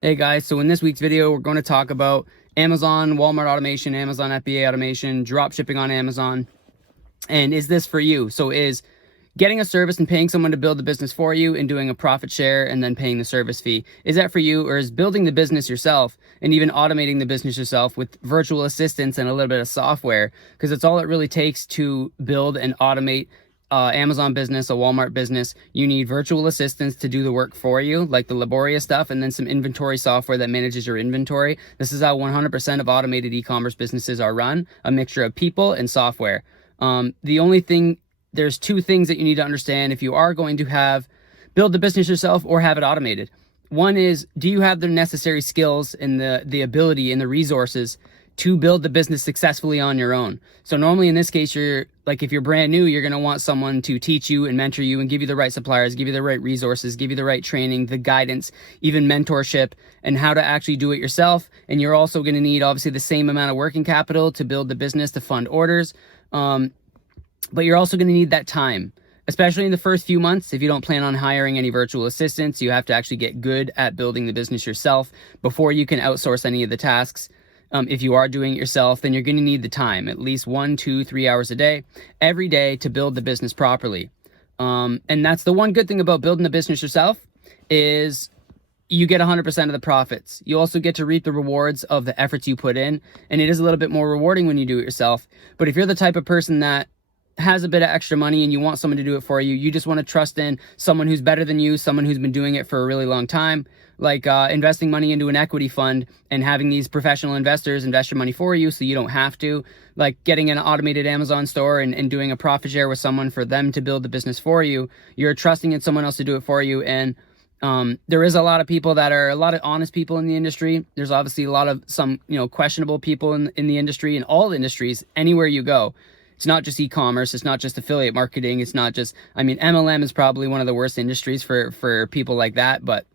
Hey guys, so in this week's video, we're going to talk about Amazon, Walmart automation, Amazon FBA automation, drop shipping on Amazon. And is this for you? So is getting a service and paying someone to build the business for you and doing a profit share and then paying the service fee, is that for you? Or is building the business yourself and even automating the business yourself with virtual assistants and a little bit of software? Because it's all it really takes to build and automate Amazon business, a Walmart business. You need virtual assistants to do the work for you, like the laborious stuff, and then some inventory software that manages your inventory. This is how 100% of automated e-commerce businesses are run, a mixture of people and software. There's two things that you need to understand if you are going to build the business yourself or have it automated. One is, do you have the necessary skills and the ability and the resources to build the business successfully on your own? So normally in this case, if you're brand new, you're going to want someone to teach you and mentor you and give you the right suppliers, give you the right resources, give you the right training, the guidance, even mentorship, and how to actually do it yourself. And you're also going to need obviously the same amount of working capital to build the business, to fund orders. But you're also going to need that time, especially in the first few months. If you don't plan on hiring any virtual assistants, you have to actually get good at building the business yourself before you can outsource any of the tasks. If you are doing it yourself, then you're going to need the time, at least 1, 2, 3 hours a day, every day, to build the business properly. And that's the one good thing about building the business yourself, is you get 100% of the profits. You also get to reap the rewards of the efforts you put in, and it is a little bit more rewarding when you do it yourself. But if you're the type of person that has a bit of extra money and you want someone to do it for you, you just want to trust in someone who's better than you, someone who's been doing it for a really long time, like investing money into an equity fund and having these professional investors invest your money for you so you don't have to, like getting an automated Amazon store and doing a profit share with someone for them to build the business for you. You're trusting in someone else to do it for you. And there is a lot of honest people in the industry. There's obviously some questionable people in the industry, in all industries, anywhere you go. It's not just e-commerce. It's not just affiliate marketing. It's not just, MLM is probably one of the worst industries for people like that, but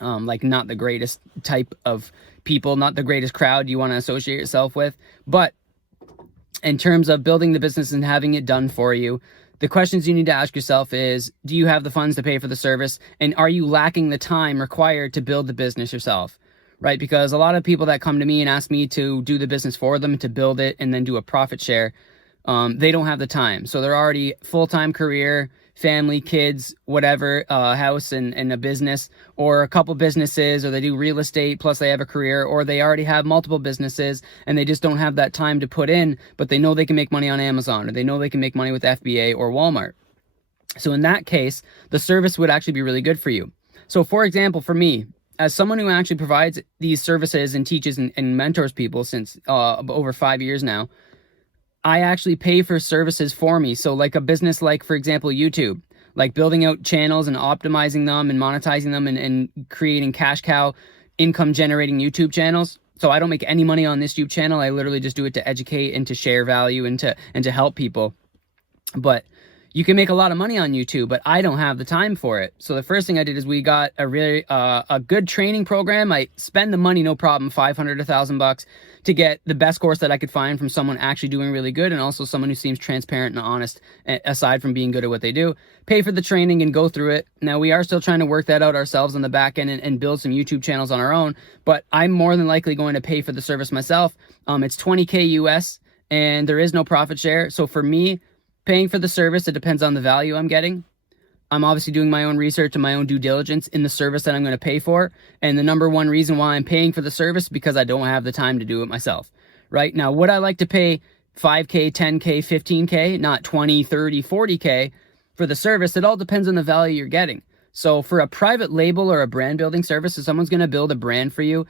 not the greatest type of people, not the greatest crowd you want to associate yourself with. But in terms of building the business and having it done for you, the questions you need to ask yourself is, do you have the funds to pay for the service? And are you lacking the time required to build the business yourself? Right? Because a lot of people that come to me and ask me to do the business for them, to build it and then do a profit share, they don't have the time. So they're already full-time career, family, kids, whatever, house and a business, or a couple businesses, or they do real estate plus they have a career, or they already have multiple businesses and they just don't have that time to put in, but they know they can make money on Amazon, or they know they can make money with FBA or Walmart. So in that case, the service would actually be really good for you. So for example, for me, as someone who actually provides these services and teaches and mentors people since over 5 years now, I actually pay for services for me. So like a business, like for example, YouTube, like building out channels and optimizing them and monetizing them and creating cash cow income generating YouTube channels. So I don't make any money on this YouTube channel. I literally just do it to educate and to share value and to help people. But you can make a lot of money on YouTube, but I don't have the time for it. So the first thing I did is we got a good training program. I spend the money, no problem, $500 to $1,000 to get the best course that I could find from someone actually doing really good, and also someone who seems transparent and honest, aside from being good at what they do. Pay for the training and go through it. Now, we are still trying to work that out ourselves on the back end and build some YouTube channels on our own, but I'm more than likely going to pay for the service myself. It's $20K US, and there is no profit share. So for me, paying for the service, it depends on the value I'm getting. I'm obviously doing my own research and my own due diligence in the service that I'm going to pay for. And the number one reason why I'm paying for the service is because I don't have the time to do it myself. Right? Now, would I like to pay $5K, $10K, $15K, not $20, $30, $40K for the service? It all depends on the value you're getting. So for a private label or a brand building service, if someone's going to build a brand for you,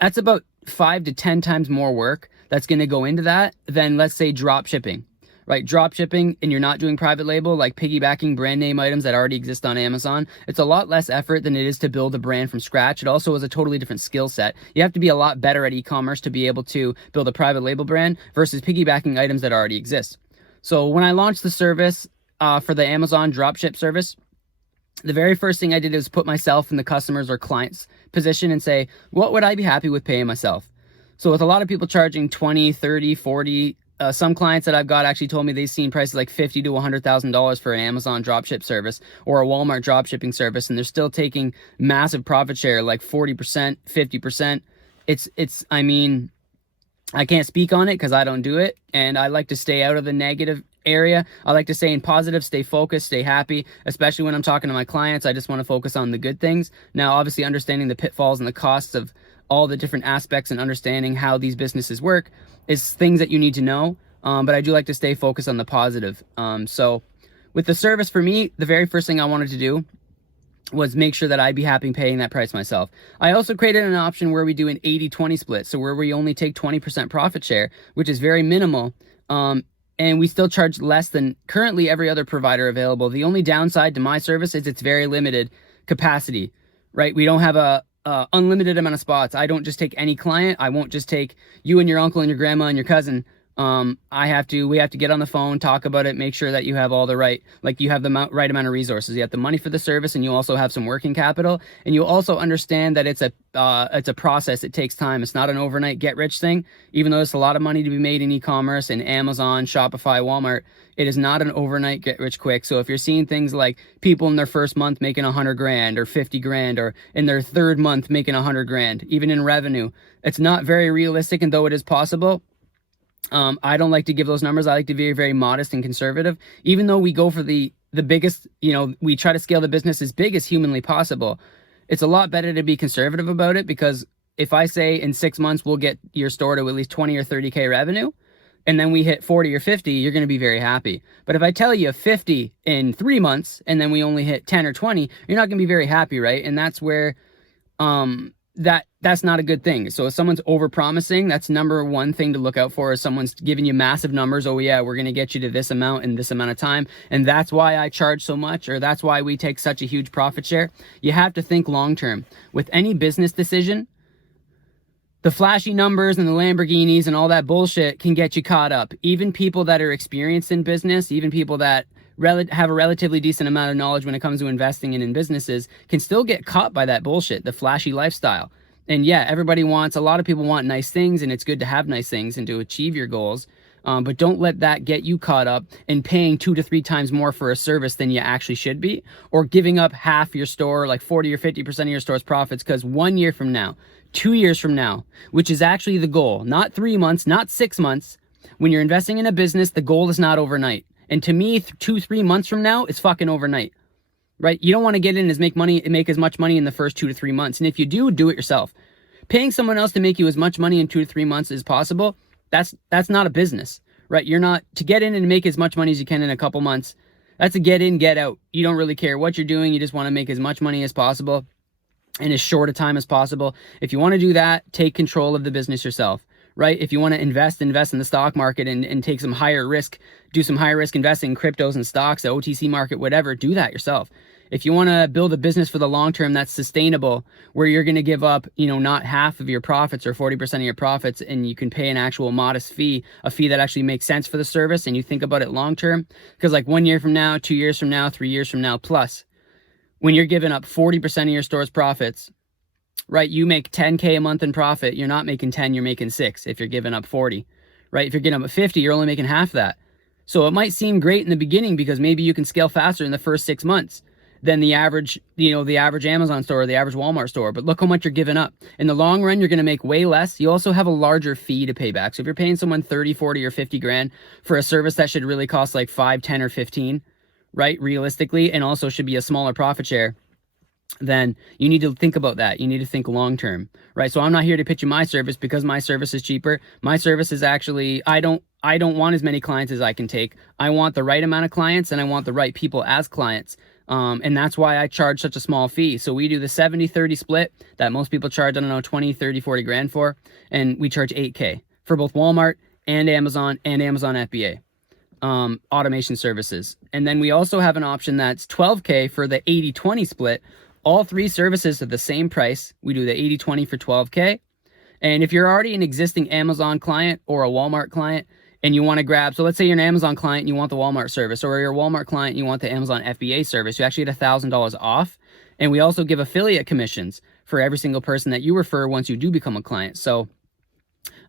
that's about 5 to 10 times more work that's going to go into that than, let's say, drop shipping. Right, drop shipping, and you're not doing private label, like piggybacking brand name items that already exist on Amazon. It's a lot less effort than it is to build a brand from scratch. It also is a totally different skill set. You have to be a lot better at e-commerce to be able to build a private label brand versus piggybacking items that already exist. So when I launched the service for the Amazon dropship service, the very first thing I did is put myself in the customer's or client's position and say, what would I be happy with paying myself? So with a lot of people charging 20, 30, 40 Some clients that I've got actually told me they've seen prices like $50,000 to $100,000 for an Amazon dropship service or a Walmart dropshipping service, and they're still taking massive profit share, like 40%, 50%. I mean, I can't speak on it because I don't do it, and I like to stay out of the negative area. I like to stay in positive, stay focused, stay happy, especially when I'm talking to my clients. I just want to focus on the good things. Now, obviously, understanding the pitfalls and the costs of all the different aspects and understanding how these businesses work is things that you need to know, but I do like to stay focused on the positive. So with the service, for me, the very first thing I wanted to do was make sure that I'd be happy paying that price myself. I also created an option where we do an 80-20 split, so where we only take 20% profit share, which is very minimal, and we still charge less than currently every other provider available. The only downside to my service is it's very limited capacity, right? We don't have a unlimited amount of spots. I don't just take any client. I won't just take you and your uncle and your grandma and your cousin. We have to get on the phone, talk about it, make sure that you have all the right amount of resources. You have the money for the service, and you also have some working capital, and you also understand that it's a process. It takes time. It's not an overnight get rich thing. Even though there's a lot of money to be made in e-commerce and Amazon, Shopify, Walmart, it is not an overnight get rich quick. So if you're seeing things like people in their first month making 100 grand or 50 grand, or in their third month making 100 grand, even in revenue, it's not very realistic. And though it is possible, I don't like to give those numbers. I like to be very modest and conservative. Even though we go for the biggest, we try to scale the business as big as humanly possible. It's a lot better to be conservative about it, because if I say in 6 months we'll get your store to at least 20 or 30K revenue, and then we hit 40 or 50, you're going to be very happy. But if I tell you 50 in 3 months and then we only hit 10 or 20, you're not going to be very happy, right? And that's where that's not a good thing. So if someone's overpromising, that's number one thing to look out for, is someone's giving you massive numbers. Oh yeah, we're going to get you to this amount in this amount of time, and that's why I charge so much, or that's why we take such a huge profit share. You have to think long term. With any business decision, the flashy numbers and the Lamborghinis and all that bullshit can get you caught up. Even people that are experienced in business, even people that have a relatively decent amount of knowledge when it comes to investing in businesses, can still get caught by that bullshit, the flashy lifestyle. And yeah, a lot of people want nice things, and it's good to have nice things and to achieve your goals. But don't let that get you caught up in paying 2 to 3 times more for a service than you actually should be, or giving up half your store, like 40 or 50% of your store's profits, because 1 year from now, 2 years from now, which is actually the goal, not 3 months, not 6 months. When you're investing in a business, the goal is not overnight. And to me, 2-3 months from now, it's fucking overnight, right? You don't want to get in and make as much money in the first 2 to 3 months. And if you do it yourself. Paying someone else to make you as much money in 2 to 3 months as possible, that's not a business, right? You're not to get in and make as much money as you can in a couple months. That's a get in, get out. You don't really care what you're doing. You just want to make as much money as possible in as short a time as possible. If you want to do that, take control of the business yourself, right? If you want to invest in the stock market and take some higher risk, do some higher risk investing in cryptos and stocks, the OTC market, whatever, do that yourself. If you want to build a business for the long term that's sustainable, where you're going to give up, not half of your profits or 40% of your profits, and you can pay an actual modest fee, a fee that actually makes sense for the service, and you think about it long term, because like 1 year from now, 2 years from now, 3 years from now, plus, when you're giving up 40% of your store's profits, right? You make 10K a month in profit. You're not making 10, you're making 6 if you're giving up 40, right? If you're giving up 50, you're only making half that. So it might seem great in the beginning because maybe you can scale faster in the first 6 months than the average, the average Amazon store or the average Walmart store. But look how much you're giving up. In the long run, you're going to make way less. You also have a larger fee to pay back. So if you're paying someone 30, 40, or 50 grand for a service that should really cost like 5, 10, or 15, right? Realistically, and also should be a smaller profit share, then you need to think about that. You need to think long term, right? So I'm not here to pitch you my service because my service is cheaper. My service is actually, I don't want as many clients as I can take. I want the right amount of clients, and I want the right people as clients. And that's why I charge such a small fee. So we do the 70-30 split that most people charge, 20, 30, 40 grand for. And we charge 8K for both Walmart and Amazon FBA automation services. And then we also have an option that's 12K for the 80-20 split. All 3 services are the same price. We do the 80-20 for 12K. And if you're already an existing Amazon client or a Walmart client, and you want to grab, so let's say you're an Amazon client and you want the Walmart service, or you're a Walmart client and you want the Amazon FBA service, you actually get $1,000 off. And we also give affiliate commissions for every single person that you refer once you do become a client. So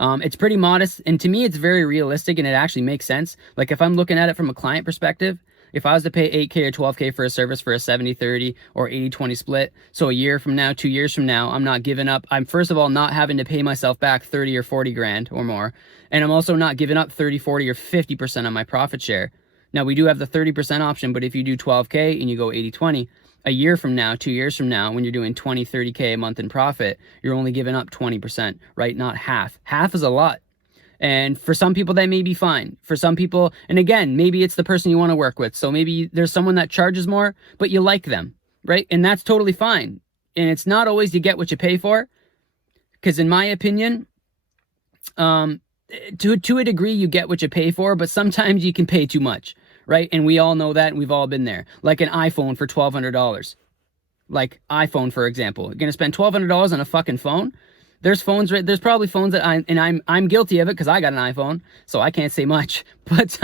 It's pretty modest, and to me, it's very realistic, and it actually makes sense. Like if I'm looking at it from a client perspective, if I was to pay 8K or 12K for a service for a 70-30 or 80-20 split, so a year from now, 2 years from now, I'm not giving up. I'm first of all not having to pay myself back 30 or 40 grand or more. And I'm also not giving up 30, 40, or 50% on my profit share. Now, we do have the 30% option, but if you do 12K and you go 80-20, a year from now, 2 years from now, when you're doing 20, 30K a month in profit, you're only giving up 20%, right? Not half. Half is a lot. And for some people, that may be fine. For some people, and again, maybe it's the person you want to work with. So maybe there's someone that charges more, but you like them, right? And that's totally fine. And it's not always you get what you pay for. Because in my opinion, to a degree, you get what you pay for, but sometimes you can pay too much, right? And we all know that, and we've all been there. Like an iPhone for $1,200. Like iPhone, for example. You're going to spend $1,200 on a fucking phone? There's phones, right? There's probably phones that I'm guilty of it because I got an iPhone, so I can't say much. But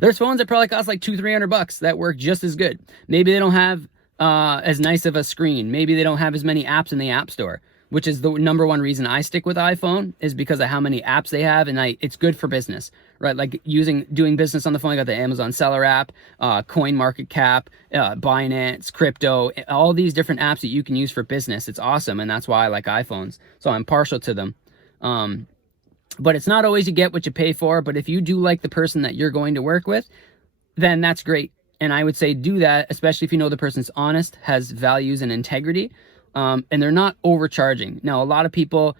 there's phones that probably cost like $200-$300 that work just as good. Maybe they don't have as nice of a screen. Maybe they don't have as many apps in the App Store, which is the number one reason I stick with iPhone, is because of how many apps they have, and it's good for business, right? Like doing business on the phone. I got the Amazon Seller app, CoinMarketCap, Binance, crypto, all these different apps that you can use for business. It's awesome, and that's why I like iPhones. So I'm partial to them. But it's not always you get what you pay for, but if you do like the person that you're going to work with, then that's great. And I would say do that, especially if you know the person's honest, has values and integrity. And they're not overcharging. Now, a lot of people,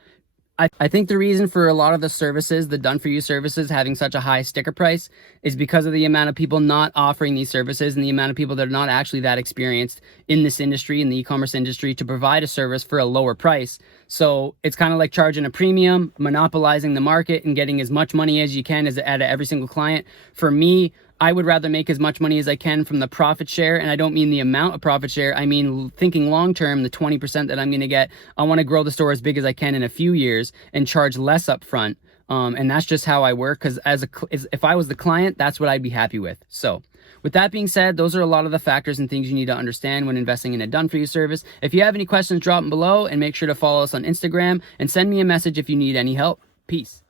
I think the reason for a lot of the services, the done-for-you services, having such a high sticker price is because of the amount of people not offering these services and the amount of people that are not actually that experienced in this industry, in the e-commerce industry, to provide a service for a lower price. So it's kind of like charging a premium, monopolizing the market, and getting as much money as you can out of every single client. For me, I would rather make as much money as I can from the profit share. And I don't mean the amount of profit share. I mean, thinking long-term, the 20% that I'm going to get, I want to grow the store as big as I can in a few years and charge less upfront. And that's just how I work. Because if I was the client, that's what I'd be happy with. So with that being said, those are a lot of the factors and things you need to understand when investing in a done-for-you service. If you have any questions, drop them below, and make sure to follow us on Instagram and send me a message if you need any help. Peace.